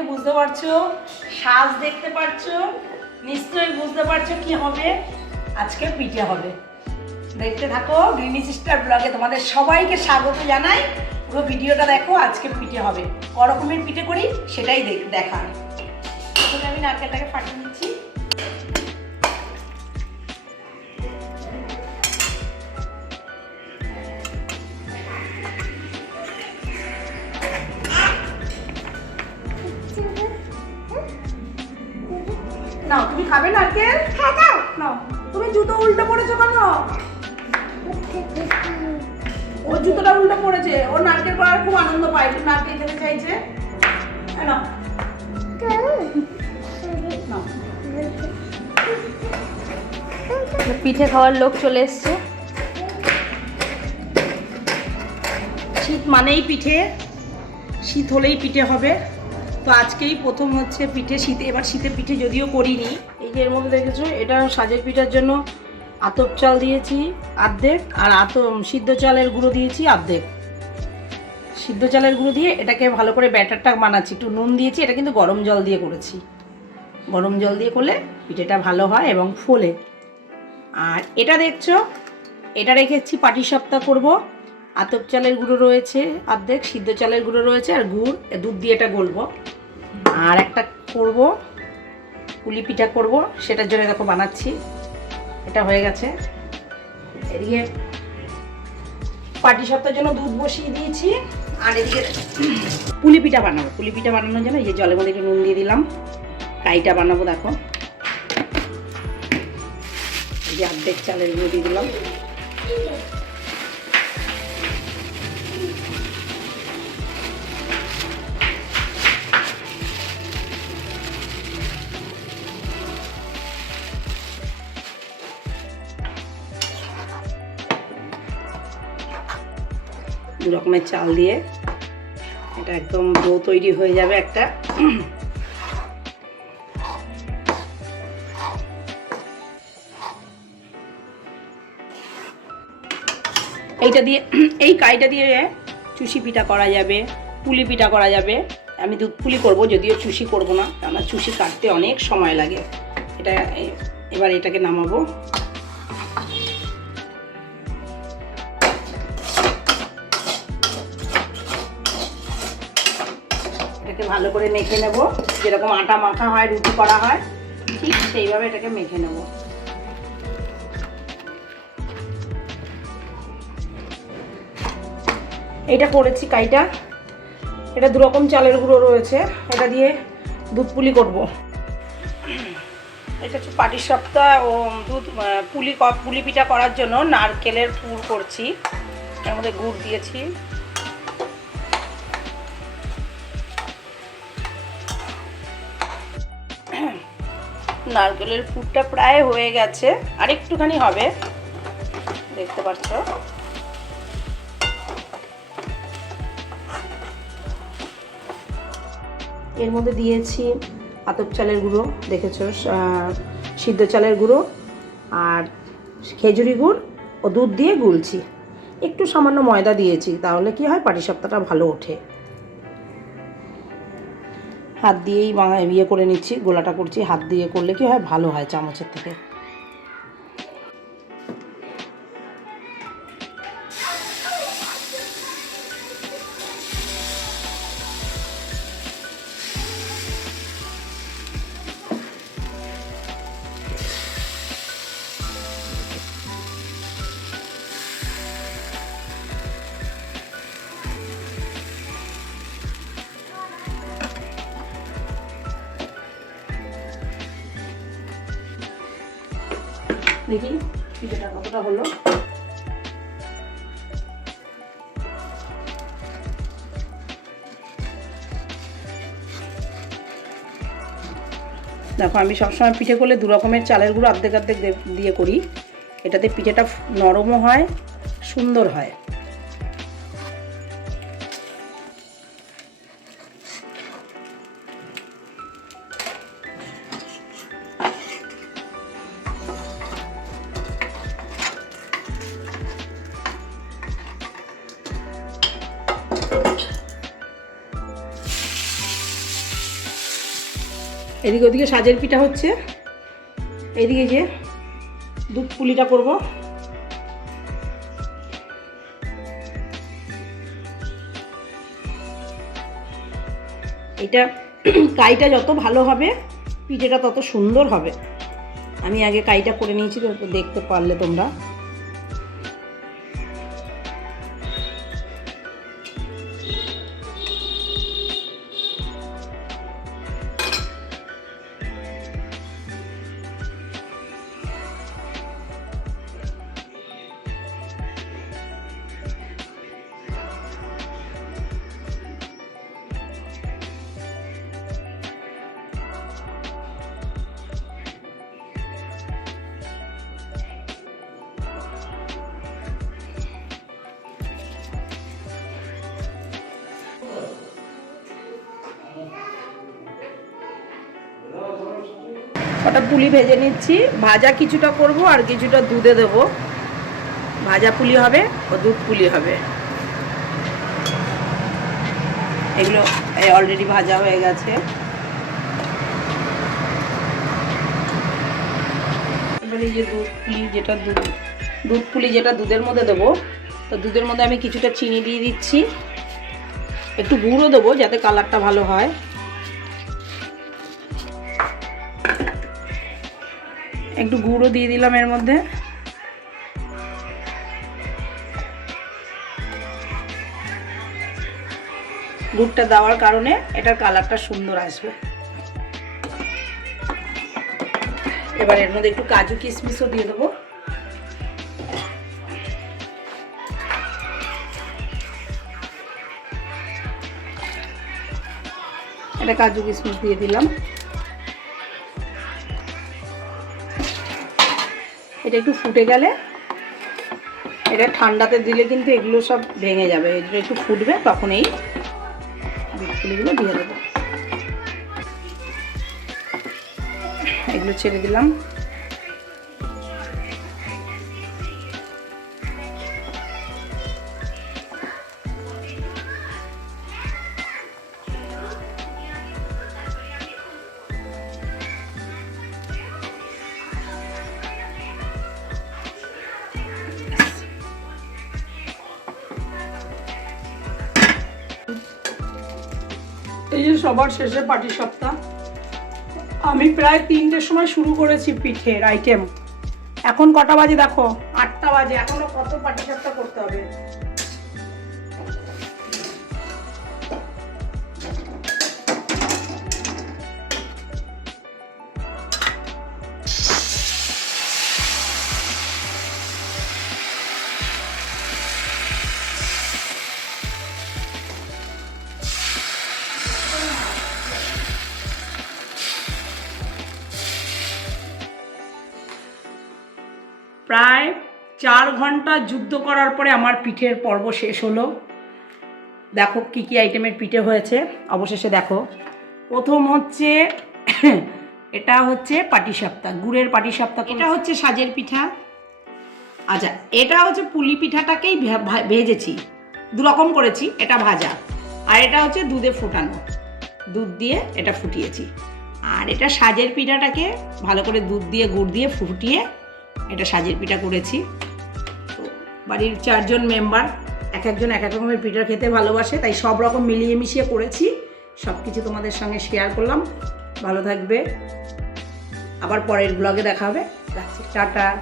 দেখে বুঝতে পারছ, সাজ দেখতে পারছ, নিশ্চয়ই বুঝতে পারছ কি হবে। আজকে পিঠে হবে। দেখতে থাকো, গ্রিনি সিস্টার ব্লগে তোমাদের সবাইকে স্বাগত জানাই। পুরো ভিডিওটা দেখো, আজকে পিঠে হবে। রকমের পিঠে করি, সেটাই দেখ দেখা আমি নারকেলটাকে ফাটিয়ে নিচ্ছি। নাও তুমি খাবে নারকেল হ্যাঁ দাও। নাও তুমি জুতো উল্টো পড়েছো কেন? ও জুতোটা উল্টো পড়েছে ও নারকেল পড়ার খুব আনন্দ পায় একটু নারকেল খেতে চাইছে। হ্যাঁ, নাও। নাও। পিঠে খাওয়ার লোক চলে এসছে। শীত মানেই পিঠে শীত হলেই পিঠে হবে। তো আজকেই প্রথম হচ্ছে পিঠে শীতে, এবার শীতে পিঠে যদিও করিনি। এই যে এর মধ্যে দেখেছ, এটা সাজের পিঠার জন্য আতপ চাল দিয়েছি অর্ধেক আর আত সিদ্ধ চালের গুঁড়ো দিয়েছি, আর্ধেক। সিদ্ধ চালের গুঁড়ো দিয়ে এটাকে ভালো করে ব্যাটারটা বানাচ্ছি, একটু নুন দিয়েছি, এটা কিন্তু গরম জল দিয়ে করেছি। গরম জল দিয়ে করলে পিঠেটা ভালো হয় এবং ফোলে। আর এটা দেখছ, এটা রেখেছি পাটি সপ্তাহ করব। আতপ চালের গুঁড়ো রয়েছে অর্ধেক সিদ্ধ চালের গুঁড়ো রয়েছে, আর গুড় দুধ দিয়ে এটা গলবো। আর একটা করব, পুলি পিঠা করব, সেটার জন্য দেখো বানাচ্ছি। এটা হয়ে গেছে। এদিকে পাটি সপ্তাহের জন্য দুধ বসিয়ে দিয়েছি, আর এদিকে পুলি পিঠা বানাবো। পুলি পিঠা বানানোর জন্য এই যে জলের মধ্যে একটু নুন দিয়ে দিলাম। কাইটা বানাবো, দেখো। এই যে অর্ধেক চালের গুঁড়ো দিয়ে দিলাম। রকমের চাল দিয়ে এটা একদম ডো তৈরি হয়ে যাবে একটা। এইটা দিয়ে, এই কাইটা দিয়ে চুষি পিঠা করা যাবে, পুলি পিঠা করা যাবে। আমি দুধ পুলি করব, যদিও চুষি করব না, আমার চুষি কাটতে অনেক সময় লাগে। এটা এবার এটাকে নামাবো। ভালো করে মেখে নেব। যেরকম আটা মাখা হয়, রুটি করা হয়, ঠিক সেইভাবে এটাকে মেখে নেব। এটা করেছি কাইটা। এটা দুরকম চালের গুঁড়ো রয়েছে। এটা দিয়ে দুধ পুলি করব। এটা হচ্ছে পাটির সপ্তাহ ও দুধ পুলি পুলি পিঠা করার জন্য নারকেলের পুর করছি। এর মধ্যে গুড় দিয়েছি। নারকেলের পুরটা প্রায় হয়ে গেছে। আর একটুখানি হবে। দেখতে পাচ্ছ? এর মধ্যে দিয়েছি আতপ চালের গুঁড়ো, দেখেছ? সিদ্ধ চালের গুঁড়ো আর খেজুরি গুড় ও দুধ দিয়ে গুলছি। একটু সামান্য ময়দা দিয়েছি, তাহলে কি হয়? পাটিসাপটাটা ভালো ওঠে। হাত দিয়েই ইয়ে করে নিচ্ছি, গোলাটা করছি, হাত দিয়ে করলে কি হয়? ভালো হয় চামচের থেকে। দেখি পিঠেটা কতটা হলো। দেখো, আমি সবসময় পিঠে করলে দু রকমের চালের গুঁড়ো অর্ধেক অর্ধেক দিয়ে করি। এটাতে পিঠেটা নরমও হয়, সুন্দর হয়। এদিকে ওদিকে সাজের পিঠা হচ্ছে। এদিকে যে দুধ পুলিটা করব। এটা কাইটা যত ভালো হবে, পিঠেটা তত সুন্দর হবে। আমি আগে কাইটা করে নিয়েছি দেখতে পারলে তোমরা। কটা পুলি ভেজে নিচ্ছি। ভাজা কিছুটা করব আর কিছুটা দুধে দেব। ভাজা পুলি হবে ও দুধ পুলি হবে। এগুলো অলরেডি ভাজা হয়ে গেছে। এবারে এই যে দুধ পুলি যেটা দুধ দুধ পুলি যেটা দুধের মধ্যে দেবো, তো দুধের মধ্যে আমি কিছুটা চিনি দিয়ে দিচ্ছি। একটু গুঁড়ো দেবো যাতে কালারটা ভালো হয়। একটু গুঁড়ো দিয়ে দিলাম এর মধ্যে। গুড়টা দেওয়ার কারণে এটার কালারটা সুন্দর আসবে। এবার এর মধ্যে একটু কাজু কিশমিশও দিয়ে দেবো। এটা কাজু কিশমিশ দিয়ে দিলাম। এটা একটু ফুটে গেলে এটা ঠান্ডাতে দিলে কিন্তু এগুলো সব ভেঙে যাবে। এগুলো একটু ফুটবে, তখন এই ফুলিগুলো দিয়ে দেবো। এগুলো ছেড়ে দিলাম। এই যে সবার শেষে পাটি সপ্তাহ, আমি প্রায় তিনটের সময় শুরু করেছি পিঠের আইটেম এখন কটা বাজে দেখো? আটটা বাজে। এখনও কত পাটি সপ্তাহ করতে হবে? প্রায় চার ঘণ্টা যুদ্ধ করার পরে আমার পিঠের পর্ব শেষ হলো। দেখো কি কি আইটেমের পিঠে হয়েছে অবশেষে দেখো। প্রথম হচ্ছে এটা হচ্ছে পাটিসাপ্তা গুড়ের পাটিসাপ্তা এটা হচ্ছে সাজের পিঠা। আচ্ছা এটা হচ্ছে পুলি পিঠাটাকেই ভেজেছি দু রকম করেছি এটা ভাজা। আর এটা হচ্ছে দুধে ফোটানো দুধ দিয়ে এটা ফুটিয়েছি। আর এটা সাজের পিঠাটাকে ভালো করে দুধ দিয়ে গুড় দিয়ে ফুটিয়ে এটা সাজের পিঠা করেছি। তো বাড়ির চারজন মেম্বার এক একজন এক এক রকমের পিঠা খেতে ভালোবাসে, তাই সব রকম মিলিয়ে মিশিয়ে করেছি। সব কিছু তোমাদের সঙ্গে শেয়ার করলাম। ভালো থাকবে। আবার পরের ব্লগে দেখা হবে। রাখছি। টাটা।